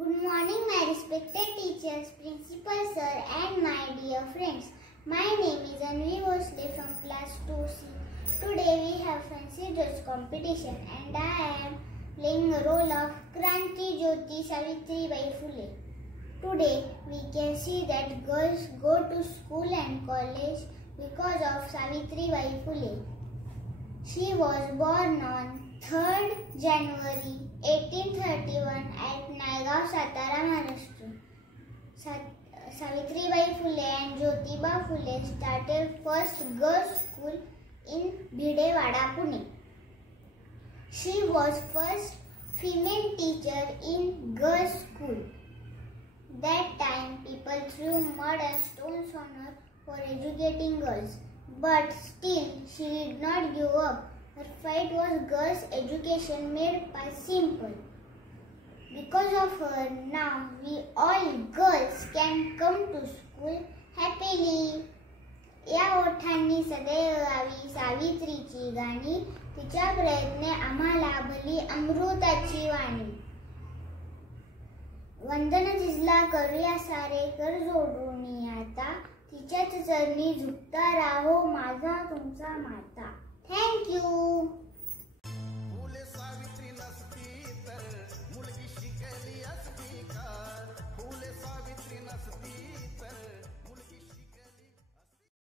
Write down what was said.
Good morning, my respected teachers, principal sir, and my dear friends. My name is Anvi Vosley from class 2C. Today we have fancy dress competition, and I am playing a role of Kranti Jyoti Savitribai Phule. Today we can see that girls go to school and college because of Savitribai Phule. She was born on 3rd January 1831 at Naigaon, Satara, Maharashtra. Savitribai Phule and Jyotiba Phule started first girls' school in Bhidewada, Pune. She was first female teacher in girls' school. That time people threw mud and stones on her for educating girls. But still, she did not give up. Her fight was girls' education made simple. Because of her, now we all girls can come to school happily. या ओठांनी सदैव Gavi सावित्रीची गाणी, तिच्या प्रयत्ने आम्हाला भली अमृताची वाणी. वंदन झिजला करूया सारे कर जोडून आता, तिच्याच चरणी झुकता राहो माझा तुमचा माता. Thank you.